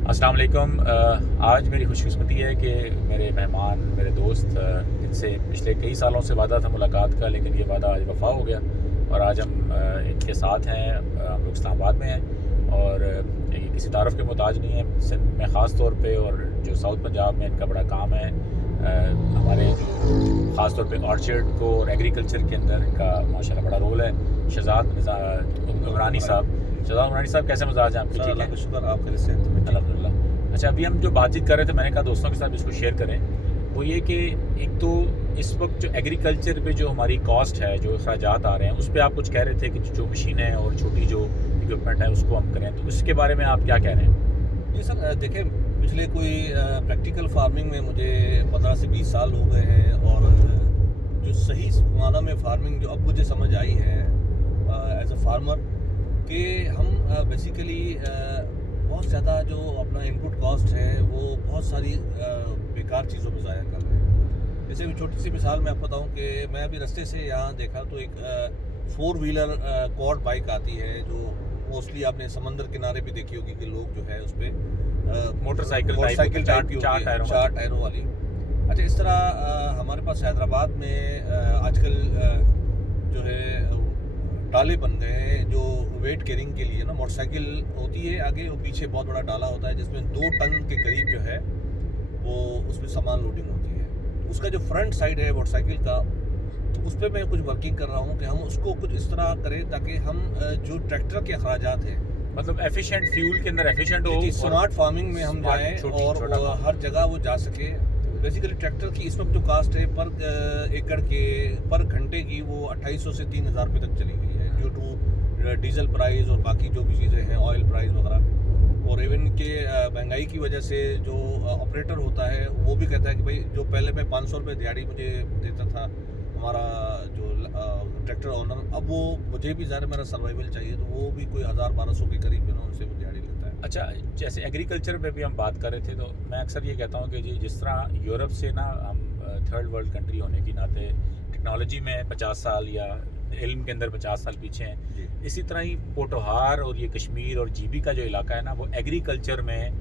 अस्सलाम वालेकुम। आज मेरी खुशकिस्मती है कि मेरे मेहमान, मेरे दोस्त जिनसे पिछले कई सालों से वादा था मुलाकात का, लेकिन ये वादा आज वफ़ा हो गया और आज हम इनके साथ हैं। हम लोग इस्लामाबाद में हैं और ये किसी तारफ़ के मोहताज नहीं है सिंध में ख़ास तौर पे, और जो साउथ पंजाब में इनका बड़ा काम है। हमारे जो ख़ास तौर पे ऑर्चर्ड को और एग्रीकल्चर के अंदर इनका माशाल्लाह बड़ा रोल है। शहजाद उमरानी साहब, शहजाद उमरानी साहब, कैसे मजाज हैं आपके? ठीक है, शुक्र, आप कैसे हैं? अल्हम्दुलिल्लाह। अच्छा, अभी हम जो बातचीत कर रहे थे, मैंने कहा दोस्तों के साथ इसको शेयर करें, वो ये कि एक तो इस वक्त जो एग्रीकल्चर पे जो हमारी कॉस्ट है, जो अखराजात आ रहे हैं, उस पर आप कुछ कह रहे थे कि जो मशीनें और छोटी जो इक्विपमेंट है उसको हम करें, तो उसके बारे में आप क्या कह रहे हैं? जी सर, देखें, पिछले कोई प्रैक्टिकल फार्मिंग में मुझे 15 से 20 साल हो गए हैं और जो सही माना में फार्मिंग जो अब मुझे समझ आई है एज अ फार्मर, कि हम बेसिकली बहुत ज़्यादा जो अपना इनपुट कॉस्ट है वो बहुत सारी बेकार चीज़ों में ज़ाया कर रहे हैं। जैसे भी छोटी सी मिसाल मैं आपको बताऊं कि मैं अभी रास्ते से यहाँ देखा तो एक 4 व्हीलर क्वाड बाइक आती है, जो मोस्टली आपने समंदर किनारे भी देखी होगी कि लोग जो है उस पर मोटरसाइकिल टाइप की होती है, 4 टायरों वाली। अच्छा, इस तरह हमारे पास हैदराबाद में आजकल जो है डाले बन गए हैं जो वेट कैरिंग के लिए ना, मोटरसाइकिल होती है आगे और पीछे बहुत बड़ा डाला होता है जिसमें 2 टन के करीब जो है वो उसमें सामान लोडिंग होती है। तो उसका जो फ्रंट साइड है मोटरसाइकिल का, तो उस पर मैं कुछ वर्किंग कर रहा हूँ कि हम उसको कुछ इस तरह करें ताकि हम जो ट्रैक्टर के अखराजात हैं, मतलब एफिशिएंट फ्यूल के अंदर एफिशिएंट हो, स्मार्ट फार्मिंग में हम जाएं और हर जगह वो जा सके। बेसिकली ट्रैक्टर की इस वक्त जो कास्ट है पर एकड़ के पर घंटे की वो 2800 से 3000 रुपये तक चली गई है, ड्यू टू डीजल प्राइस और बाकी जो भी चीज़ें हैं, ऑयल प्राइस वगैरह। और इवन के महंगाई की वजह से जो ऑपरेटर होता है वो भी कहता है कि भाई जो पहले मैं 500 रुपये दिहाड़ी मुझे देता था हमारा जो ट्रैक्टर ओनर, अब वो मुझे भी ज़्यादा मेरा सर्वाइवल चाहिए, तो वो भी कोई 1000-1200 के करीब जो ना उनसे वो दिहाड़ी लेता है। अच्छा, जैसे एग्रीकल्चर पे भी हम बात कर रहे थे, तो मैं अक्सर ये कहता हूँ कि जी जिस तरह यूरोप से ना हम थर्ड वर्ल्ड कंट्री होने की नाते टेक्नोलॉजी में 50 साल या इल्म के अंदर 50 साल पीछे हैं, इसी तरह ही पोटोहार और ये कश्मीर और जीबी का जो इलाका है ना, वो एग्रीकल्चर में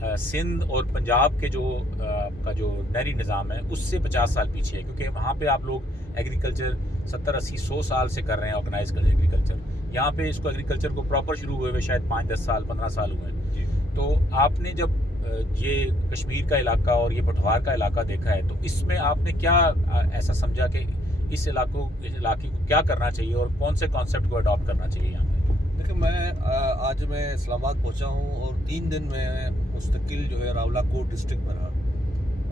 सिंध और पंजाब के जो का जो नहरी निज़ाम है उससे 50 साल पीछे है, क्योंकि वहाँ पे आप लोग एग्रीकल्चर 70, 80, 100 साल से कर रहे हैं ऑर्गेनाइज कर एग्रीकल्चर। यहाँ पे इसको एग्रीकल्चर को प्रॉपर शुरू हुए हुए शायद 5, 10 साल, 15 साल हुए हैं। तो आपने जब ये कश्मीर का इलाका और ये पोटोहार का इलाका देखा है, तो इसमें आपने क्या ऐसा समझा कि इस इलाके को क्या करना चाहिए और कौन से कॉन्सेप्ट को अडॉप्ट करना चाहिए यहाँ पे? देखिए, आज मैं इस्लामाबाद पहुंचा हूं और 3 दिन मैं मुस्तकिल जो है रावलाकोट डिस्ट्रिक्ट में रहा,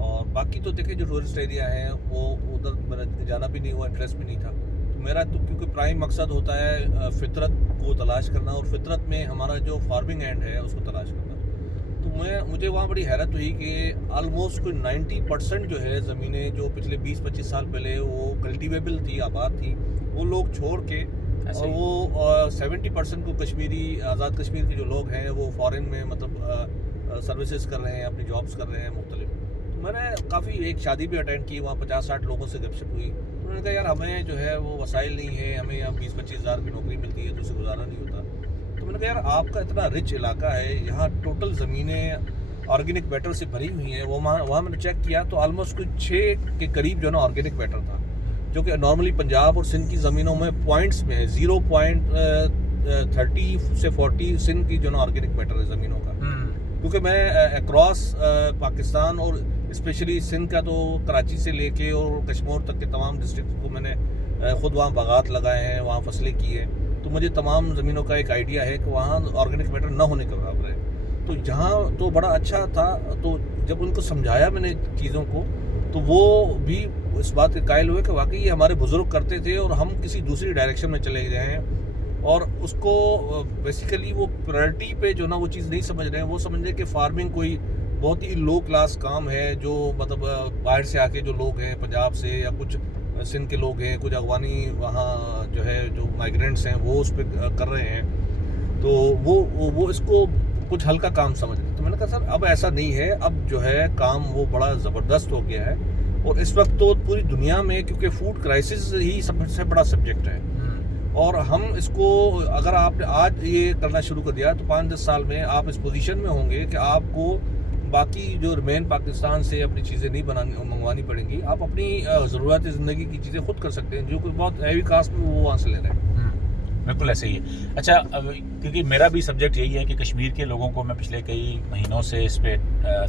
और बाकी तो देखिए जो टूरिस्ट एरिया है वो उधर मेरा जाना भी नहीं हुआ, इंटरेस्ट भी नहीं था। तो मेरा तो क्योंकि प्राइम मकसद होता है फितरत को तलाश करना, और फितरत में हमारा जो फार्मिंग एंड है उसको तलाश करना। तो मुझे वहाँ बड़ी हैरत हुई कि आलमोस्ट कोई 90% जो है ज़मीनें जो पिछले 20-25 साल पहले वो कल्टिवेबल थी, आबाद थी, वो लोग छोड़ के, और वो 70% को कश्मीरी आज़ाद कश्मीर के जो लोग हैं वो फॉरेन में मतलब सर्विसेज कर रहे हैं, अपनी जॉब्स कर रहे हैं मुख्तलिफ। तो मैंने काफ़ी एक शादी भी अटेंड की, वहाँ 50-60 लोगों से गपशप हुई। तो मैंने कहा यार हमें जो है वो वसाइल नहीं है, हमें यहाँ 20-25 हज़ार की नौकरी मिलती है तो उससे गुजारा नहीं होता। तो मैंने कहा यार आपका इतना रिच इलाका है, यहाँ टोटल ज़मीनें ऑर्गेनिक मैटर से भरी हुई हैं। वहाँ मैंने चेक किया तो आलमोस्ट कुछ 6 के करीब जो है ना ऑर्गेनिक मैटर था, जो कि नॉर्मली पंजाब और सिंध की ज़मीनों में पॉइंट्स में है। 0.30 से 40 सिंध की जो ना ऑर्गेनिक मैटर है ज़मीनों का। क्योंकि मैं अक्रॉस पाकिस्तान और स्पेशली सिंध का तो कराची से लेके और कश्मीर तक के तमाम डिस्ट्रिक्ट को मैंने ख़ुद वहाँ बागात लगाए हैं, वहाँ फसलें की हैं, तो मुझे तमाम ज़मीनों का एक आइडिया है कि वहाँ ऑर्गेनिक मैटर न होने के बराबर है। तो यहाँ तो बड़ा अच्छा था। तो जब उनको समझाया मैंने चीज़ों को, तो वो भी इस बात के कायल हुए कि वाकई ये हमारे बुज़ुर्ग करते थे और हम किसी दूसरी डायरेक्शन में चले गए हैं, और उसको बेसिकली वो प्रायोरिटी पे जो ना वो चीज़ नहीं समझ रहे हैं। वो समझ रहे हैं कि फार्मिंग कोई बहुत ही लो क्लास काम है, जो मतलब बाहर से आके जो लोग हैं पंजाब से या कुछ सिंध के लोग हैं, कुछ अफगानी वहाँ जो है जो माइग्रेंट्स हैं वो उस पर कर रहे हैं, तो वो इसको कुछ हल्का काम समझ रहे। तो मैंने कहा सर अब ऐसा नहीं है, अब जो है काम वो बड़ा ज़बरदस्त हो गया है, और इस वक्त तो पूरी दुनिया में क्योंकि फूड क्राइसिस ही सबसे बड़ा सब्जेक्ट है, और हम इसको, अगर आपने आज ये करना शुरू कर दिया तो 5-10 साल में आप इस पोजीशन में होंगे कि आपको बाकी जो रिमेन पाकिस्तान से अपनी चीज़ें नहीं मंगवानी पड़ेंगी। आप अपनी ज़रूरत ज़िंदगी की चीज़ें खुद कर सकते हैं, जो कोई बहुत हैवी कास्ट में वो वहाँ से ले रहे हैं। बिल्कुल ऐसे ही है। अच्छा, क्योंकि मेरा भी सब्जेक्ट यही है कि कश्मीर के लोगों को मैं पिछले कई महीनों से इस पे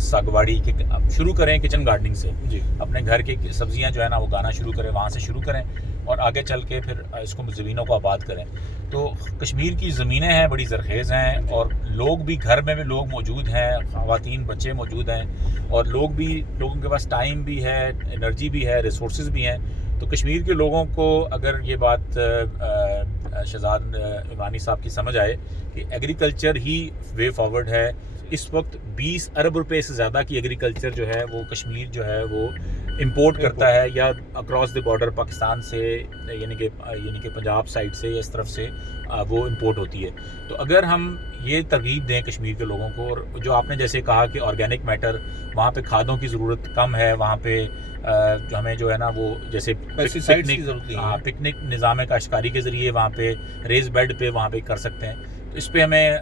सागवाड़ी के शुरू करें, किचन गार्डनिंग से जी। अपने घर की सब्जियां जो है ना वो गाना शुरू करें, वहाँ से शुरू करें और आगे चल के फिर इसको ज़मीनों को आबाद करें। तो कश्मीर की ज़मीनें हैं, बड़ी ज़रखेज़ हैं और लोग भी, घर में भी लोग मौजूद हैं, ख़वातीन बच्चे मौजूद हैं और लोगों के पास टाइम भी है, एनर्जी भी है, रिसोर्स भी हैं। तो कश्मीर के लोगों को अगर ये बात शहजाद इमानी साहब की समझ आए कि एग्रीकल्चर ही वे फॉरवर्ड है, इस वक्त 20 अरब रुपए से ज़्यादा की एग्रीकल्चर जो है वो कश्मीर जो है वो इंपोर्ट करता है, या अक्रॉस द बॉर्डर पाकिस्तान से, यानी कि पंजाब साइड से या इस तरफ से वो इंपोर्ट होती है। तो अगर हम ये तरगीब दें कश्मीर के लोगों को, और जो आपने जैसे कहा कि ऑर्गेनिक मैटर, वहाँ पे खादों की ज़रूरत कम है, वहाँ पे जो हमें जो है ना वो जैसे पिकनिक निज़ाम काश्तकारी के ज़रिए वहाँ पे रेज बेड पे वहाँ पे कर सकते हैं। तो इस पे हमें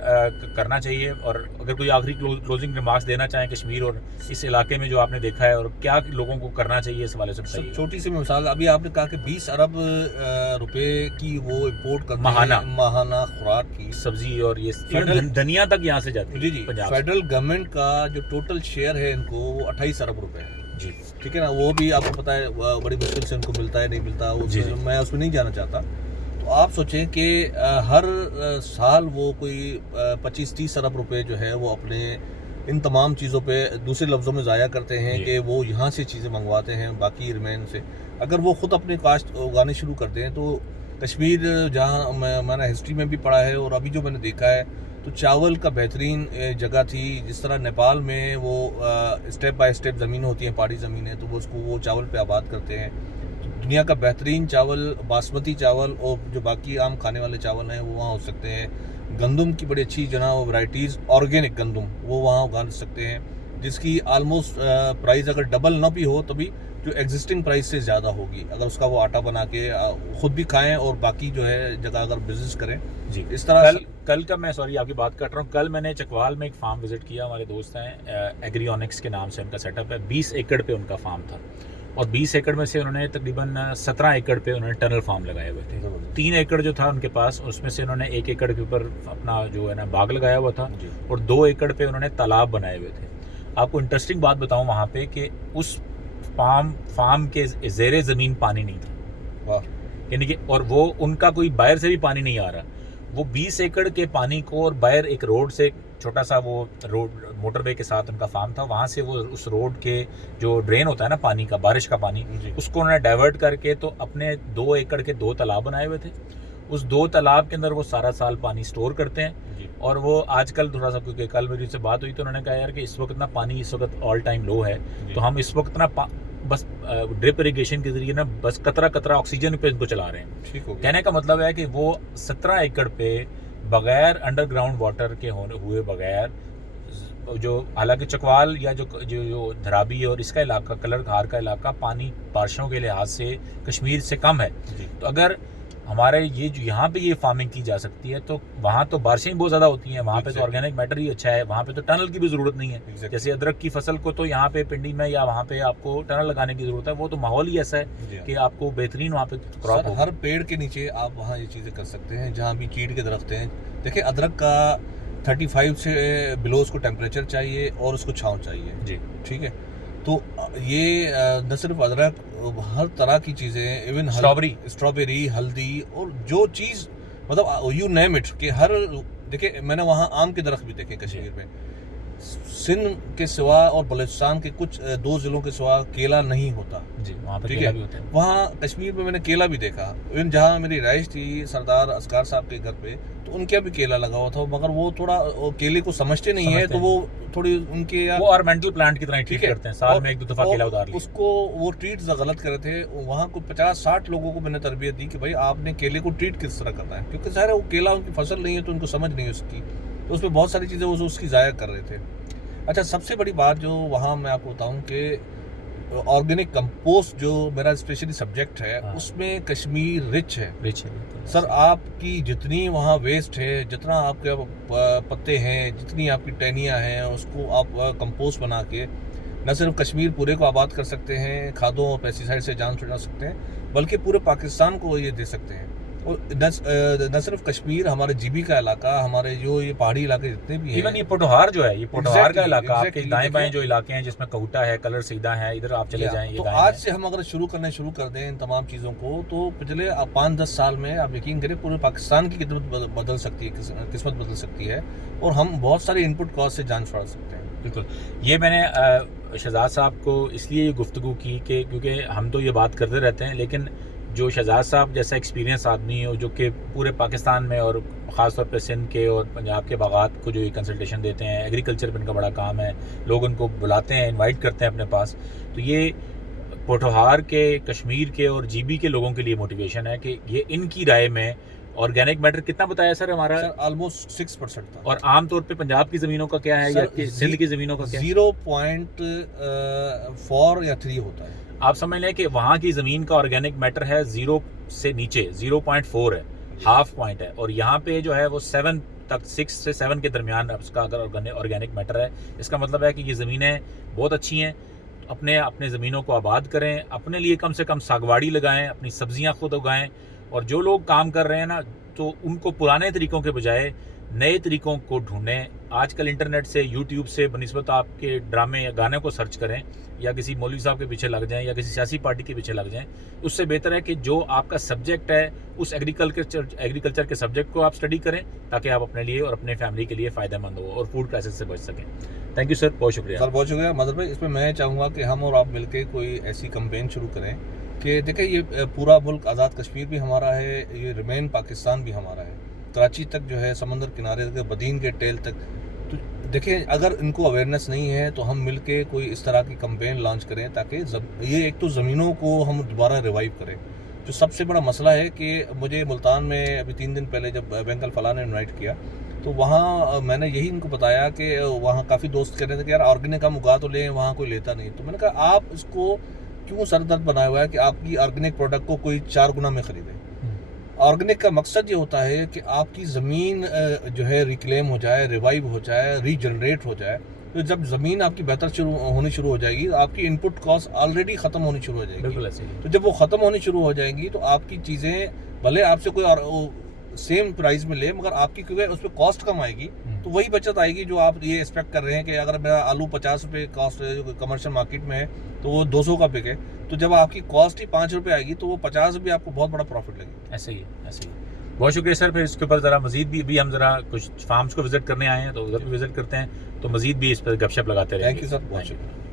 करना चाहिए। और अगर कोई आखिरी क्लोजिंग रिमार्क्स देना चाहें कश्मीर और इस इलाके में जो आपने देखा है, और क्या लोगों को करना चाहिए इस वाले से बताइए। छोटी सी मिसाल, अभी आपने कहा कि 20 अरब रुपए की वो इंपोर्ट करते महाना खुराक की सब्जी, और ये धनिया तक यहाँ से जाती है। जी। फेडरल गवर्नमेंट का जो टोटल शेयर है इनको वो 28 अरब रुपए है जी। ठीक है ना, वो भी आपको पता है बड़ी मुश्किल से इनको मिलता है, नहीं मिलता, मैं उसमें नहीं जाना चाहता। तो आप सोचें कि हर साल वो कोई 25-30 अरब रुपए जो है वो अपने इन तमाम चीज़ों पे, दूसरे लफ्ज़ों में ज़ाया करते हैं कि वो यहाँ से चीज़ें मंगवाते हैं बाकी रिमेन से। अगर वो ख़ुद अपने काश्त उगाने शुरू करते हैं तो कश्मीर, जहाँ मैंने हिस्ट्री में भी पढ़ा है और अभी जो मैंने देखा है, तो चावल का बेहतरीन जगह थी। जिस तरह नेपाल में वो स्टेप बाय स्टेप ज़मीन होती हैं, पहाड़ी ज़मीनें, तो वो चावल पे आबाद करते हैं। तो दुनिया का बेहतरीन चावल, बासमती चावल और जो बाकी आम खाने वाले चावल हैं वो वहाँ हो सकते हैं। गंदम की बड़ी अच्छी जो ना वो वैराइटीज़, ऑर्गेनिक गंदम, वो वहाँ उगा सकते हैं, जिसकी आलमोस्ट प्राइस अगर डबल ना भी हो तो भी जो एग्जिस्टिंग प्राइस से ज़्यादा होगी, अगर उसका वो आटा बना के खुद भी खाएं और बाकी जो है जगह अगर बिजनेस करें जी। इस तरह कल का मैं सॉरी आपकी बात कर रहा हूँ, कल मैंने चकवाल में एक फार्म विजिट किया, हमारे दोस्त हैं, एग्रीऑनिक्स के नाम से उनका सेटअप है। 20 एकड़ पे उनका फार्म था और 20 एकड़ में से उन्होंने तकरीबन 17 एकड़ पे उन्होंने टनल फार्म लगाए हुए थे। 3 एकड़ जो था उनके पास, उसमें से उन्होंने 1 एकड़ के ऊपर अपना जो है ना बाग लगाया हुआ था और 2 एकड़ पे उन्होंने तालाब बनाए हुए थे। आपको इंटरेस्टिंग बात बताऊं वहाँ पे कि उस फार्म के ज़ेरे ज़मीन पानी नहीं था, यानी कि, और वो उनका कोई बाहर से भी पानी नहीं आ रहा। वो 20 एकड़ के पानी को, और बाहर एक रोड से छोटा सा वो रोड, मोटरवे के साथ उनका फार्म था, वहाँ से वो उस रोड के जो ड्रेन होता है ना पानी का, बारिश का पानी, उसको उन्होंने डाइवर्ट करके तो अपने 2 एकड़ के 2 तालाब बनाए हुए थे। उस 2 तालाब के अंदर वो सारा साल पानी स्टोर करते हैं। और वो आजकल थोड़ा सा, क्योंकि कल मेरी से बात हुई तो उन्होंने कहा यार कि इस वक्त ना पानी इस वक्त ऑल टाइम लो है, तो हम इस वक्त ना बस ड्रिप इरिगेशन के जरिए ना बस कतरा कतरा ऑक्सीजन पे इनको चला रहे हैं। कहने का मतलब है कि वो 17 एकड़ पे बगैर अंडरग्राउंड वाटर के हुए बगैर, जो हालांकि चकवाल या जो धराबी और इसका इलाका, कलर घार का इलाका, पानी बारिशों के लिहाज से कश्मीर से कम है। तो अगर हमारे ये जो यहाँ पे ये फार्मिंग की जा सकती है तो वहाँ तो बारिशें बहुत ज़्यादा होती हैं, वहाँ पे तो ऑर्गेनिक मैटर ही अच्छा है, वहाँ पे तो टनल की भी ज़रूरत नहीं है। जैसे अदरक की फसल को तो यहाँ पे पिंडी में या वहाँ पे आपको टनल लगाने की ज़रूरत है, वो तो माहौल ही ऐसा है कि आपको बेहतरीन वहाँ पे क्रॉप हर पेड़ के नीचे आप वहाँ ये चीज़ें कर सकते हैं। जहाँ भी चीड़ के दरख्त हैं, देखिए अदरक का 35 से बिलो उसको टेम्परेचर चाहिए और उसको छाँव चाहिए जी, ठीक है। तो ये न सिर्फ अदरक, हर तरह की चीज़ें, इवन स्ट्रॉबेरी, हल्दी, और जो चीज़ मतलब यू नेम इट, कि हर, देखिए मैंने वहाँ आम के दरख्त भी देखे कश्मीर में। सिंध के सिवा और बलूचिस्तान के कुछ 2 ज़िलों के सिवा केला नहीं होता जी, वहाँ पर केला भी होता है। वहाँ कश्मीर में मैंने केला भी देखा। इवन जहाँ मेरी रिहाइश थी सरदार असगर साहब के घर पे, तो उनके भी केला लगा हुआ था, मगर वो थोड़ा केले को समझते नहीं है, तो वो थोड़ी उनके वो ऑर्नामेंटल प्लांट की तरह ट्रीट करते हैं, साल में 1-2 दफा केला उतार लिया। उसको वो ट्रीट गलत कर रहे थे। वहाँ को 50-60 लोगों को मैंने तरबियत दी कि भाई आपने केले को ट्रीट किस तरह करना है, क्योंकि ज़ाहिर है वो केला उनकी फसल नहीं है तो उनको समझ नहीं है उसकी, तो उसमें बहुत सारी चीज़ें वो उसकी ज़ाया कर रहे थे। अच्छा, सबसे बड़ी बात जो वहाँ मैं आपको बताऊँ कि ऑर्गेनिक कंपोस्ट जो मेरा स्पेशली सब्जेक्ट है, हाँ। उसमें कश्मीर रिच है। रिच है बिल्कुल। सर आपकी जितनी वहाँ वेस्ट है, जितना आपके पत्ते हैं, जितनी आपकी टहनियाँ हैं, उसको आप कंपोस्ट बना के न सिर्फ कश्मीर पूरे को आबाद कर सकते हैं, खादों और पेस्टिसाइड से जान छुड़ा सकते हैं, बल्कि पूरे पाकिस्तान को ये दे सकते हैं। और न सिर्फ कश्मीर, हमारे जीबी का इलाका, हमारे जो ये पहाड़ी इलाके जितने भी हैं, इवन ये पोटोहार जो है, ये पोटोहार का इलाका, आपके exactly, दाएं बाएं देखिए- जो इलाके हैं जिसमें कहूटा है, कलर सीधा है, इधर आप चले जाएं, ये तो गायें आज हैं। से हम अगर शुरू कर दें इन तमाम चीज़ों को, तो पिछले 5-10 साल में आप यकीन करें पूरे पाकिस्तान की किस्मत बदल सकती है, किस्मत बदल सकती है, और हम बहुत सारे इनपुट कॉस्ट से जान छुड़ा सकते हैं। बिल्कुल। ये मैंने शहजाद साहब को इसलिए गुफ्तगू की कि क्योंकि हम तो ये बात करते रहते हैं, लेकिन जो शहजाद साहब जैसा एक्सपीरियंस आदमी हो, जो कि पूरे पाकिस्तान में और ख़ास तौर पे सिंध के और पंजाब के बागात को जो ये कंसल्टेशन देते हैं, एग्रीकल्चर पे इनका बड़ा काम है, लोग उनको बुलाते हैं, इनवाइट करते हैं अपने पास, तो ये पोटोहार के, कश्मीर के और जीबी के लोगों के लिए मोटिवेशन है कि ये इनकी राय में ऑर्गेनिक मैटर कितना बताया सर हमारा, सर ऑलमोस्ट 6% था। और आमतौर पे पंजाब की ज़मीनों का क्या है या कि सिंध की ज़मीनों का क्या है? 0.4 या 3 होता है। आप समझ लें कि वहाँ की ज़मीन का ऑर्गेनिक मैटर है 0 से नीचे 0.4 है, हाफ पॉइंट है, और यहाँ पे जो है वो 7 तक, 6 से 7 के दरमियान उसका अगर ऑर्गेनिक मैटर है। इसका मतलब है कि ये ज़मीनें बहुत अच्छी हैं, अपने ज़मीनों को आबाद करें, अपने लिए कम से कम सागवाड़ी लगाएं, अपनी सब्जियां खुद उगाएं, और जो लोग काम कर रहे हैं ना, तो उनको पुराने तरीक़ों के बजाय नए तरीक़ों को ढूंढें। आजकल इंटरनेट से, यूट्यूब से बनिस्बत आपके ड्रामे या गाने को सर्च करें, या किसी मौलवी साहब के पीछे लग जाएं, या किसी सियासी पार्टी के पीछे लग जाएं। उससे बेहतर है कि जो आपका सब्जेक्ट है, उस एग्रीकल्चर के सब्जेक्ट को आप स्टडी करें, ताकि आप अपने लिए और अपने फैमिली के लिए फ़ायदेमंद हो और फूड क्राइसिस से बच सकें। थैंक यू सर, बहुत शुक्रिया सर, बहुत शुक्रिया मदर भाई। इसमें मैं चाहूँगा कि हम और आप मिलकर कोई ऐसी कैंपेन शुरू करें कि देखिए, ये पूरा मुल्क आज़ाद कश्मीर भी हमारा है, ये रिमेन पाकिस्तान भी हमारा है, कराची तक जो है, समंदर किनारे तक, बदीन के टेल तक। तो देखिए, अगर इनको अवेयरनेस नहीं है तो हम मिलके कोई इस तरह की कैंपेन लॉन्च करें, ताकि ये एक तो ज़मीनों को हम दोबारा रिवाइव करें। जो सबसे बड़ा मसला है कि मुझे मुल्तान में अभी 3 दिन पहले जब बैंक अल-फलाह ने इन्वाइट किया, तो वहाँ मैंने यही इनको बताया कि वहाँ काफ़ी दोस्त कह रहे थे कि यार ऑर्गेनिक हम उगा तो लें, वहाँ कोई लेता नहीं। तो मैंने कहा, आप इसको क्यों सरदर्द बनाया हुआ है कि आपकी ऑर्गेनिक प्रोडक्ट को कोई 4 गुना में ख़रीदे। ऑर्गेनिक का मकसद ये होता है कि आपकी ज़मीन जो है रिक्लेम हो जाए, रिवाइव हो जाए, रीजनरेट हो जाए। तो जब ज़मीन आपकी बेहतर होनी शुरू हो जाएगी, आपकी इनपुट कॉस्ट ऑलरेडी ख़त्म होनी शुरू हो जाएगी। बिल्कुल ऐसे ही। तो जब वो ख़त्म होनी शुरू हो जाएंगी, तो आपकी चीज़ें भले आपसे कोई सेम प्राइस में ले, मगर आपकी क्योंकि उस पर कॉस्ट कम आएगी, तो वही बचत आएगी जो आप ये एक्सपेक्ट कर रहे हैं कि अगर मेरा आलू 50 रुपये कॉस्ट कमर्शियल मार्केट में है, तो वो 200 का बिके, तो जब आपकी कॉस्ट ही 5 रुपये आएगी, तो वो 50 रुपये आपको बहुत बड़ा प्रॉफिट लगेगा। ऐसे ही ऐसे ही। बहुत शुक्रिया सर। फिर इसके ऊपर ज़रा मज़ीद भी हम ज़रा कुछ फार्म्स को विज़िट करने आए हैं, तो उधर भी विज़िट करते हैं, तो मज़ीद भी इस पर गपशप लगाते रहेंगे। थैंक यू सर, बहुत शुक्रिया।